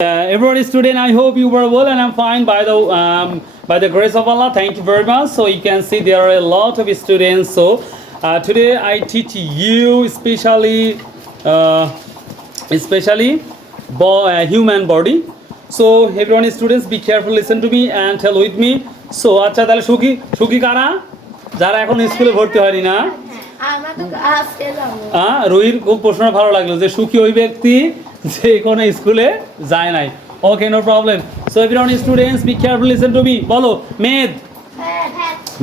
Uh, everyone student i hope you were well and i'm fine by the um, by the grace of allah thank you very much so you can see there are a lot of students so uh, today i teach you especially uh, especially bo- uh, human body so everyone students be careful listen to me and tell with me so আচ্ছা তাহলে সুখী সুখী কারা যারা এখন স্কুলে ভর্তি হয়নি না হ্যাঁ রুহির খুব প্রশ্ন ভালো লাগল যে সুখী ওই ব্যক্তি যে কোনো স্কুলে যায় নাই। Okay no problem so everyone students be careful listen to me বলো, মেদ?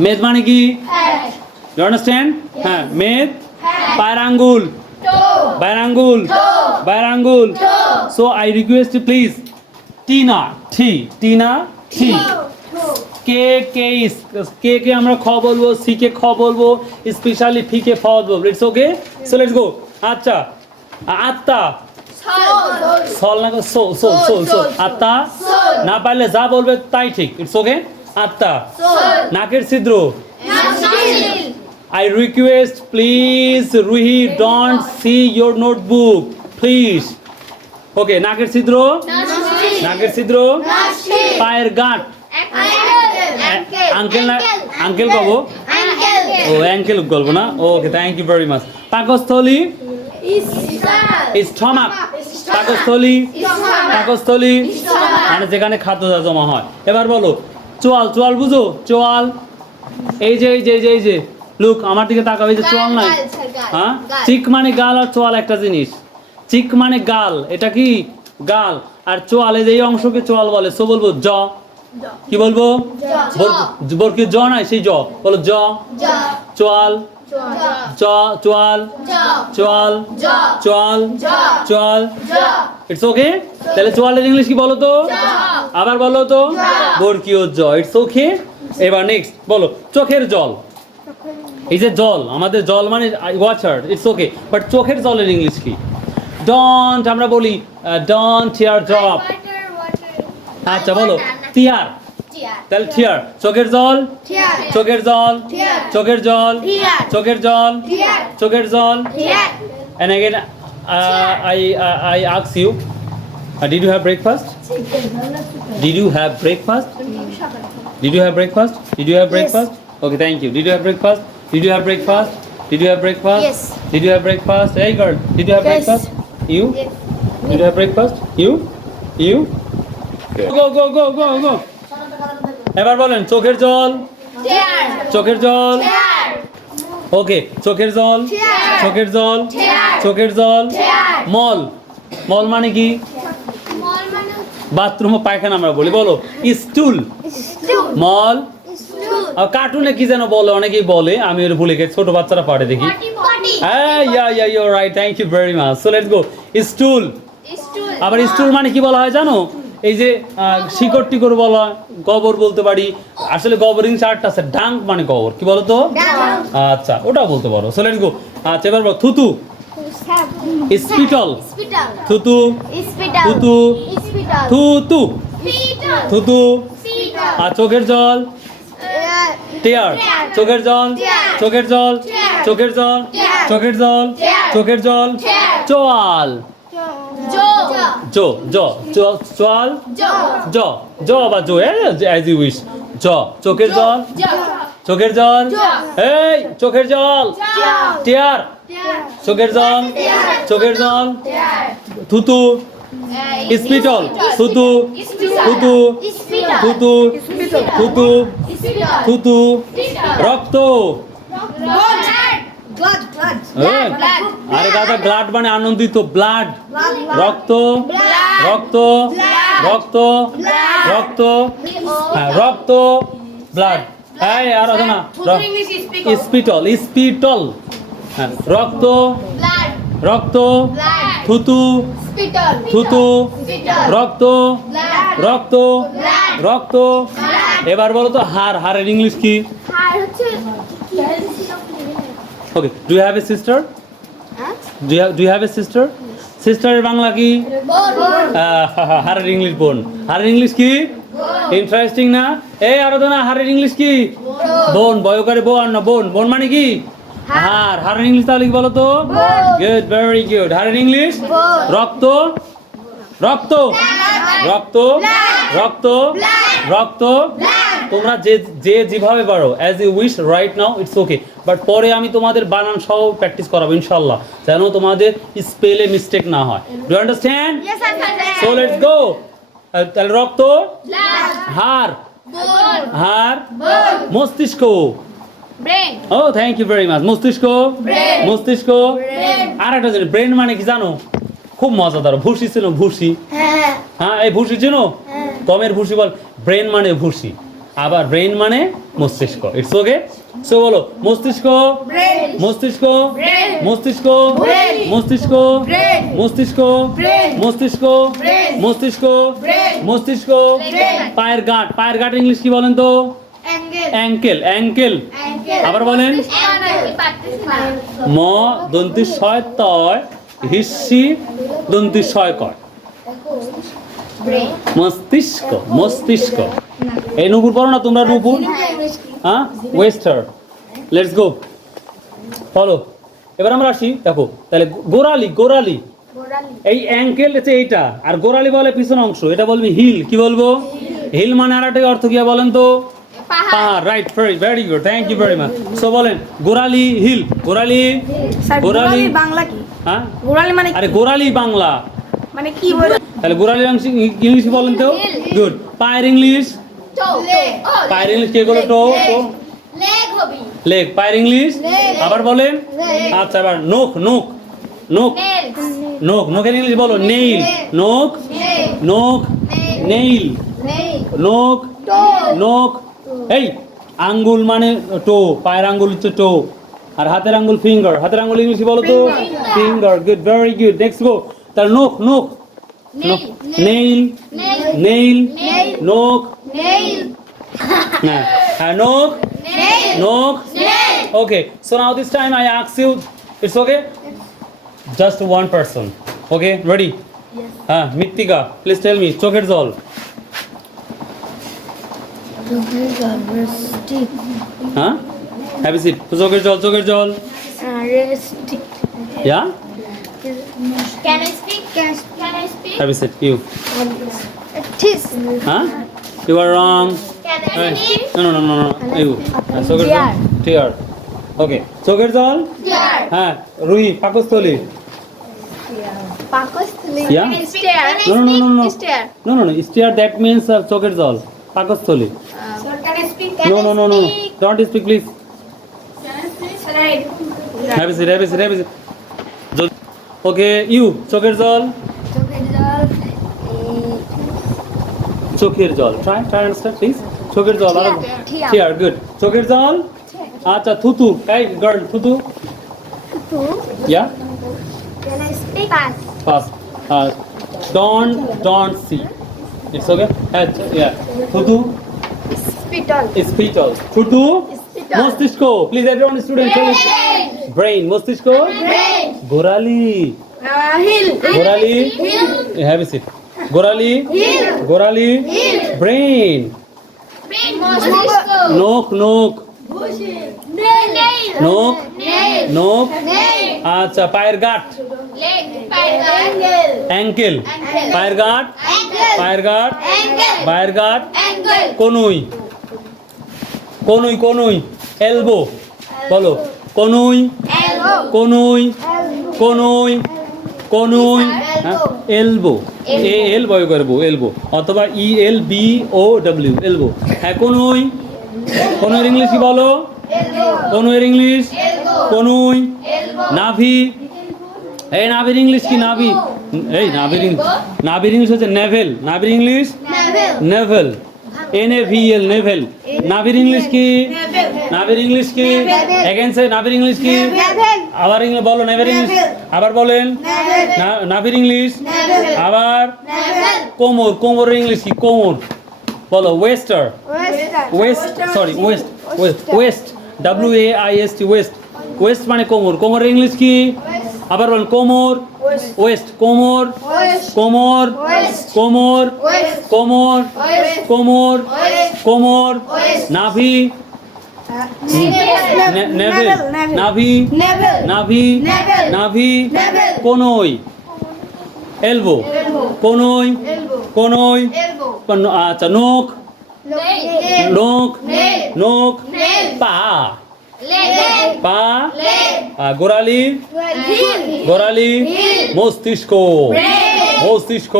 মেদ মানে কি? ইউ আন্ডারস্ট্যান্ড হ্যাঁ মেদ? পায়ের আঙ্গুল বাইর আঙ্গুল বাইর আঙ্গুল so I request please Tina ঠি টিনা ঠি কে কে কে কে আমরা খ বলব সি কে খ বলব স্পেশালি ফি কে ফ বলব। It's okay so let's go আচ্ছা আত্মা। সল না সোল সো সোল সো আত্মা না পারলে যা বলবে তাই ঠিক ইটস ওকে আত্মা নাকের ছিদ্র। I request please Ruhi don't see your notebook please okay নাকের ছিদ্র? নাকের ছিদ্র? পায়ের গাঁট। আঙ্কেল না আঙ্কেল কব ও অ্যাঙ্কেল গল্প না? Okay thank you very much পাকস্থলী? স্টমাক পাকস্থলী পাকস্থলী মানে যেখানে খাদ্য জমা হয়। এবার বলো চোয়াল চোয়াল বুঝো চোয়াল। এই যে এই যে এই যে এই যে লুক আমার দিকে তাকাবে এই যে চোয়াল নাই। হ্যাঁ? চিক মানে গাল আর চোয়াল একটা জিনিস। চিক মানে গাল এটা কি? গাল। আর চোয়াল এই যে এই অংশকে চোয়াল বলে সো বলব জ। কি বলব? বর- বর কি জ নাই সেই জ। বলো জ। চোয়াল চ চোয়াল চোয়াল চোয়াল চোয়াল ইটস ওকে তাহলে চোয়ালের ইংলিশ কি বলো তো? আবার বলো তো? বরকিও জ ইটস ওকে এবার নেক্সট বলো চোখের জল। এই যে জল আমাদের জল মানে ওয়াটার ইটস ওকে বাট চোখের জলের ইংলিশ কি? ডন্ট আমরা বলি ডন্ট টিয়ার ড্রপ আচ্ছা বলো টিয়ার তাহলে টিয়ার চোখের জল চোখের জল Tear. চোখের জল Tear. চোখের জল Tear. চোখের জল and again uh, I, uh, I ask you uh, did you have breakfast did you have breakfast did you have breakfast did you have breakfast okay thank you did you have breakfast did you have breakfast did you have breakfast Yes. did you have breakfast hey girl did you have Yes. breakfast you did you have breakfast you you go go go go go এবার বলেন চোখের জল? চোখের জল? ওকে চোখের জল? চোখের জল? চোখের জল? মল? মল মানে কি? বাথরুম ও পায়খানা আমরা বলি বলো। স্টুল। মল? আর কার্টুনে কি যেন বলে অনেকেই বলে আমি ওর ভুলে গেছি ছোট বাচ্চারা পারে দেখি। হ্যাঁ yeah yeah you right thank you very much so let's go stool আবার স্টুল মানে কি বলা হয় জানো? এই যে শিকড় টিকর বলা গবর বলতে পারি। আসলে গবরিং চারটা আছে ডাঙ্ক মানে গবর কি বলো তো আচ্ছা ওটাও বলতে পারো। সো লেটস গো আচ্ছা এবার বলো থুতু। স্পিটল। থুতু। থুতু। থুতু। থুতু। আর চোখের জল? টিয়ার চোখের জল? চোখের জল? চোখের জল? চোখের জল? চোখের জল? চোয়াল। জো জ চ- চোয়াল জ। জ বা জো অ্যাজ ইউ উইশ জ চোখের জল? চোখের জল? এই চোখের জল। টিয়ার। চোখের জল? চোখের জল? থুতু। স্পিটল। থুতু। থুতু। থুতু। থুতু। থুতু। রক্ত। আরে দাদা ব্লাড মানে আনন্দিত ব্লাড রক্ত রক্ত রক্ত রক্ত. হ্যাঁ রক্ত ব্লাড এই আর না স্পিটল স্পিটল. হ্যাঁ রক্ত রক্ত থুতু থুতু রক্ত রক্ত রক্ত। এবার বলো তো হার হারের ইংলিশ কি? Okay do you have a sister do you have a sister সিস্টারের Bangla কি? হারের ইংলিশ বোন। হারের ইংলিশ কি? ইন্টারেস্টিং না? এই আরাধনা হারের ইংলিশ কি? বোন বয়কারে বোন না বোন। বোন মানে কি? হার। হারের ইংলিশ তাহলে কি বলো তো? গুড ভেরি গুড হারের ইংলিশ? রক্ত? রক্ত? রক্ত? রক্ত? রক্ত? তোমরা যে যে যেভাবে পারো as you wish right now it's okay but পরে আমি তোমাদের বানান সহ প্র্যাকটিস করাবো ইনশাল্লাহ যেন তোমাদের স্পেলে মিস্টেক না হয়। Do understand so let's go তাহলে রক্ত হার Bone. মস্তিষ্ক। ও থ্যাংক ইউ ভেরি মাচ মস্তিষ্ক। মস্তিষ্ক. আর একটা জিনিস ব্রেন মানে কি জানো? খুব মজাদার ভুসি ছিল ভুসি হ্যাঁ হ্যাঁ। এই ভুসি চিনো? হ্যাঁ। গমের ভুসি বল ব্রেন মানে ভুসি আবার ব্রেন মানে মস্তিষ্ক। ইটস ওকে সো বলো মস্তিষ্ক মস্তিষ্ক মস্তিষ্ক মস্তিষ্ক মস্তিষ্ক মস্তিষ্ক মস্তিষ্ক মস্তিষ্ক। পায়ের গাঁট। পায়ের গাঁট ইংলিশ কি বলেন তো? Ankle ankle. আবার বলেন। ম দন্তি ছয় তয় হিসি দন্তি ছয় কয়। মস্তিষ্ক মস্তিষ্ক। এই নুপুর পড়ো না তোমরা নুপুর? হ্যাঁ? ওয়েস্টার লেটস গো ফলো এবার আমরা আসি দেখো তাহলে গোড়ালি গোড়ালি। এই অ্যাঙ্কেল হচ্ছে এইটা আর গোড়ালি বলে পিছন অংশ এটা বলবি হিল কি বলব? হিল মানে আর একটা অর্থ কি বলেন তো? পাহাড়। Right very very good thank you very much so বলেন গোড়ালি হিল গোড়ালি গোড়ালি বাংলা কি? হ্যাঁ? গোড়ালি মানে আরে গোড়ালি বাংলা। মানে কি বলে? তাহলে গোড়ালি ইংলিশ বলেন তো? গুড পায়ের ইংলিশ? পায়ের ইংলিশ কে বলে? Toe toe Leg. লেগ পায়ের ইংলিশ আবার বলেন? আচ্ছা এবার নোক নোক নোক. নোক নোকের ইংলিশ বলো? নেইল নোক Nail. নোক নেইল Nail. নোক নোক এই আঙ্গুল মানে টো পায়ের আঙ্গুল হচ্ছে টো আর হাতের আঙ্গুল ফিঙ্গার হাতের আঙ্গুল ইংলিশ বলো তো? Finger good very good next go তার নোক নোক নেইল নেইল Nail. নোক Nail. no. Nail. Uh, no. Nail. Okay. So now this time I ask you, it's okay? Just one person. Okay. Ready? Yes. Uh, Mittika, please tell me. Choke it all. Ah? Have a seat. Choke it all. Choke it. Yeah? Can I speak? Can I speak? Have a seat. You. Tis. Huh? You are wrong. Right. No, no, no, no, no. You. So good. Tear. Okay. So good all. Tear. Rui. Pakostoli. Pakostoli. Yeah. No, no, no, no. No, no, no. Steer. That means uh, so good all. Pakostoli. Uh, can I speak? Can no, no, no, no. Don't speak, please. Have a seat. Have a seat. Have a seat. Okay. You. So good. চোখের জল। Try try understand please চোখের জল আর Tear. টিয়ার good চোখের জল? আচ্ছা থুতু। এই girl থুতু। Yeah Can I speak? Pass. Fast don't don't see it's okay হ্যাঁ ইয়া থুতু। Spittle. স্পিটল থুতু। Spittle. মস্তিষ্ক। Please everyone student Brain. Brain মস্তিষ্ক? Brain. গোরালি Uh, hill. গোরালি Hill. হ্যাভ এ সিট গোড়ালি? গোড়ালি? ব্রেন নোক নোক নোক নোক আচ্ছা পায়ের গাট। অ্যাঙ্কেল। পায়ের গাট। পায়ের গাট। পায়ের গাট। কনুই। কনুই কনুই। এলবো। বলো। কনুই। কনুই। কনুই। কনুই এলবো এ এল বয় করব এলবো অথবা E L B O W elbow হ্যাঁ কনুই? কনুইয়ের ইংলিশ কি বলো? কনুইয়ের ইংলিশ কনুই? নাভি? এই নাভির ইংলিশ কি নাভি? এই নাভির ইংলিশ নাভির ইংলিশ হচ্ছে নেভেল। নাভির English navel. N A V E L. Navel English কি? নাভির ইংলিশ কি? এগেন্সে নাভির ইংলিশ কি? আবার ইংলিশ বলো নেভের ইংলিশ আবার বলেন? না- নাভির ইংলিশ? আবার. কোমর কোমরের ইংলিশ কি? কোমর। বলো oyster waist sorry waist waist waist W A I S T waist waist মানে কোমর। কোমর ইংলিশ কি? আবার বলেন কোমর? ওয়েস্ট কোমর? কোমর? কোমর? কোমর? কোমর? কোমর? নাভি? নেভেল নাভি নাভি নাভি কোনোই এলবো কোনোই কোনোই আচ্ছা নোখ নোখ নোখ পা পা গোড়ালি গোড়ালি মস্তিষ্ক মস্তিষ্ক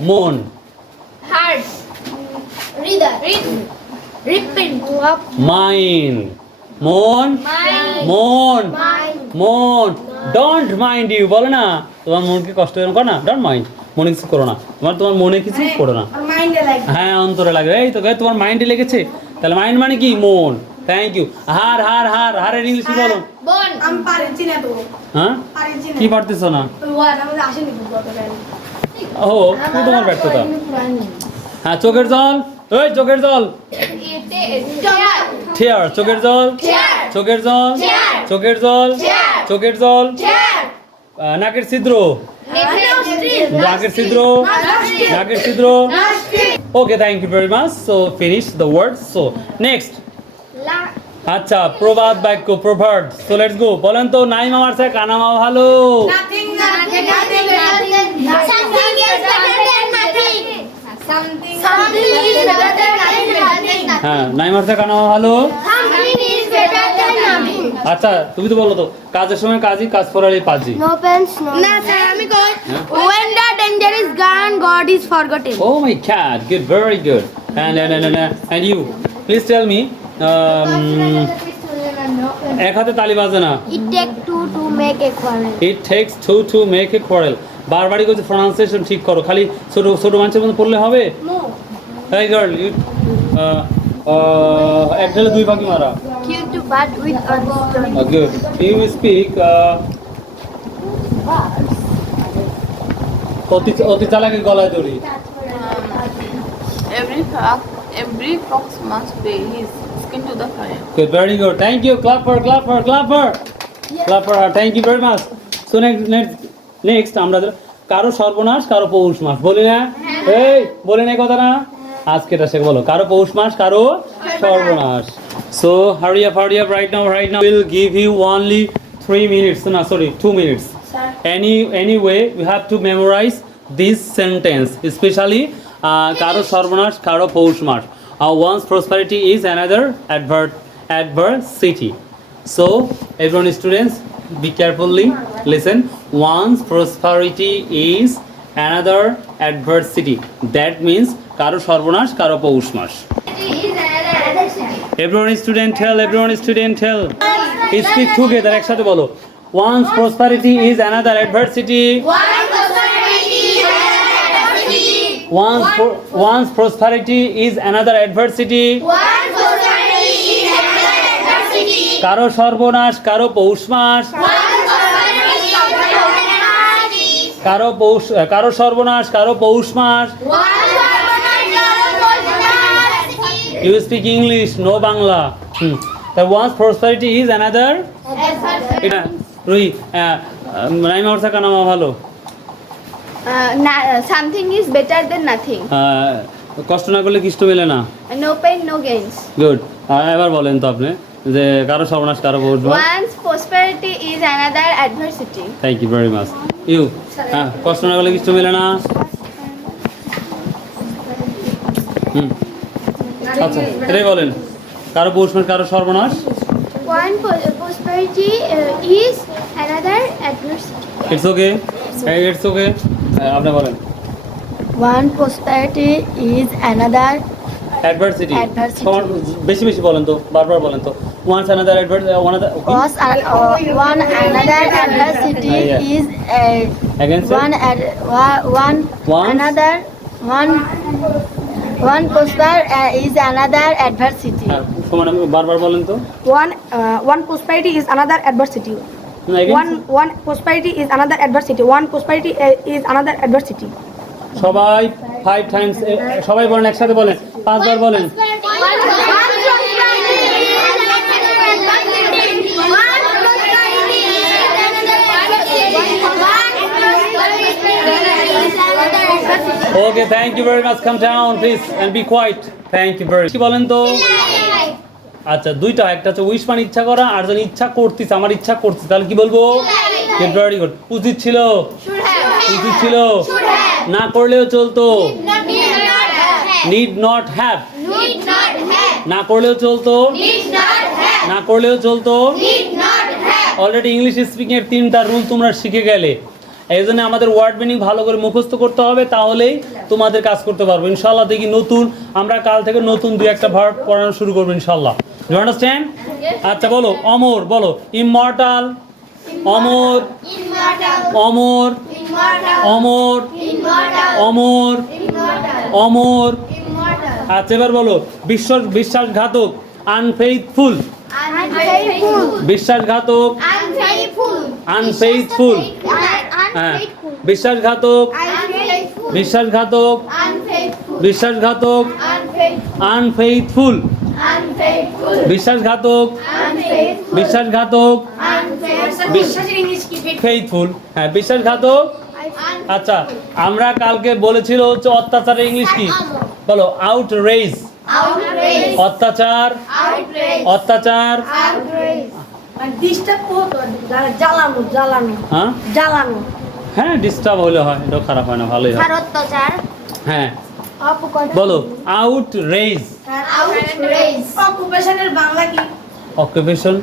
মন হৃদয় মন Mind. মন Mind. মন ডোন্ট মাইন্ড ইউ বলো না তোমার মনকে কষ্ট করো না ডোন্ট মাইন্ড মনে কিছু করো না। তোমার তোমার মনে কিছু করো না। আর মাইন্ডে লাগে হ্যাঁ অন্তরে লাগে এই তো তোমার মাইন্ডে লেগেছে। তাহলে মাইন্ড মানে কি? মন থ্যাংক ইউ হার হার হার হারের ইংলিশ বলো। হ্যাঁ? কি পারতেছো না? ও তোমার ব্যর্থতা। হ্যাঁ চোখের জল। ওই চোখের জল। ঠেয়ার চোখের জল চোখের জল চোখের জল চোখের জল নাকের ছিদ্র. নাকের ছিদ্র নাকের ছিদ্র okay thank you very much so finish the word so next আচ্ছা প্রবাদ বাক্য প্রভার্ড সো লেটস গো বলেন তো নাই মামার সে কানা মামা ভালো নাথিং হ্যাঁ, নাইমারটা কানা ভালো? আচ্ছা তুমি তো বলো তো কাজের সময় কাজই কাজ পরারই পাজি। নো পেন্স নো না স্যার আমি কই হ্যাঁ? when the danger oh হ্যাঁ, um, এক হাতে তালি বাজে না? It take two to make a বারবারই কইছে প্রোনান্সিয়েশন ঠিক করো খালি ছোট ছোট মানুষের মধ্যে পড়লে হবে? নো হাই গার্ল এক ঢেলে দুই পাখি মারা kill to bat with understanding good you speak অতি অতি চালাকি গলায় দড়ি Every fox, every fox must pay his skin to the fire. Good, very good. Thank you. Clap for, clap for, clap for. Clap for her. Thank you very much. So next, next, next আমরা যে- কারও সর্বনাশ কারও পৌষ মাস বলি না এই বলি না কথা না আজকে এটা বলো কারও পৌষ মাস কারও সর্বনাশ। So hurry up hurry up right now right now will give you only three minutes না sorry two minutes any anyway we have to memorise this sentence specially কারও সর্বনাশ কারও পৌষ মাস। Once prosperity is another adversity so everyone students be carefully listen once prosperity is another adversity that means কারও সর্বনাশ, কারও পৌষ মাস স্টুডেন্ট হেল everyone student হেল speak together একসাথে বলো। Once prosperity is another adversity once prosperity is another adversity কারও সর্বনাশ, কারও পৌষ মাস কারও পৌষ কারও সর্বনাশ কারও পৌষ মাস speak English no Bangla hmm তা ওয়ান্স প্রসপারিটি ইজ অ্যানাদার এটা রুই নাইমা ভালো is better than nothing. আহ, কষ্ট না করলে কৃষ্ট মেলে না। No pain no gains. Good এবার বলেন তো আপনি যে কারও সর্বনাশ কারও one's prosperity is another adversity. Thank you very much you হ্যাঁ কষ্ট না করলে কৃষ্ট মেলে না। আচ্ছা এটাই বলেন কারও পৌষ মাস কারও সর্বনাশ one prosperity uh, is another adversity it's okay it's okay আপনি বলেন one prosperity is another adversity Adversity. বেশি বেশি বলেন তো বারবার বলেন তো once another adverse one was an, uh, one another adversity Yeah, one one One? one one prosper uh, is another adversity হ্যাঁ সমান বারবার বলেন তো one uh, one prosperity is another adversity না, against? one one prosperity is another adversity one prosperity uh, is another adversity সবাই five times সবাই বলেন একসাথে বলেন পাঁচবার বলেন okay thank you very much come down please and be quiet thank you very কি বলেন তো? আচ্ছা দুইটা একটা হচ্ছে উইশ মানে ইচ্ছা করা আর যদি ইচ্ছা করতিস আমার ইচ্ছা করতিস তাহলে কি বলব? ভেরি গুড উচিত ছিল? উচিত ছিল? না করলেও চলতো? নিড নট হ্যাভ না করলেও চলতো? না করলেও চলতো? অলরেডি ইংলিশ স্পিকিং এর তিনটা রুল তোমরা শিখে গেলে। এই জন্য আমাদের ওয়ার্ড মিনিং ভালো করে মুখস্থ করতে হবে তাহলেই তোমাদের কাজ করতে পারব। ইনশাল্লাহ দেখি নতুন আমরা কাল থেকে নতুন দুই একটা ভার্ব পড়ানো শুরু করব ইনশাল্লাহ ইউ আন্ডারস্ট্যান্ড আচ্ছা বলো অমর বলো ইমর্টাল অমর অমর অমর অমর অমর। আচ্ছা এবার বলো বিশ্বাস বিশ্বাসঘাতক আনফেইথফুল বিশ্বাসঘাতক। আনফেইথফুল। হ্যাঁ। বিশ্বাসঘাতক। বিশ্বাসঘাতক। বিশ্বাসঘাতক। আনফেইথফুল। বিশ্বাসঘাতক। বিশ্বাসঘাতক। ফেইথফুল। হ্যাঁ বিশ্বাসঘাতক। আচ্ছা আমরা কালকে বলেছিল হচ্ছে অত্যাচারের ইংলিশ কি? বলো আউট রেজ অত্যাচার। অত্যাচার। জ্বালানো জ্বালানো। হ্যাঁ? জ্বালানো। হ্যাঁ ডিস্টার্ব হলে হয় এটা খারাপ হয় না ভালোই হয়। হ্যাঁ। বলো আউট রেজ অকুপেশনের বাংলা কি? অকুপেশন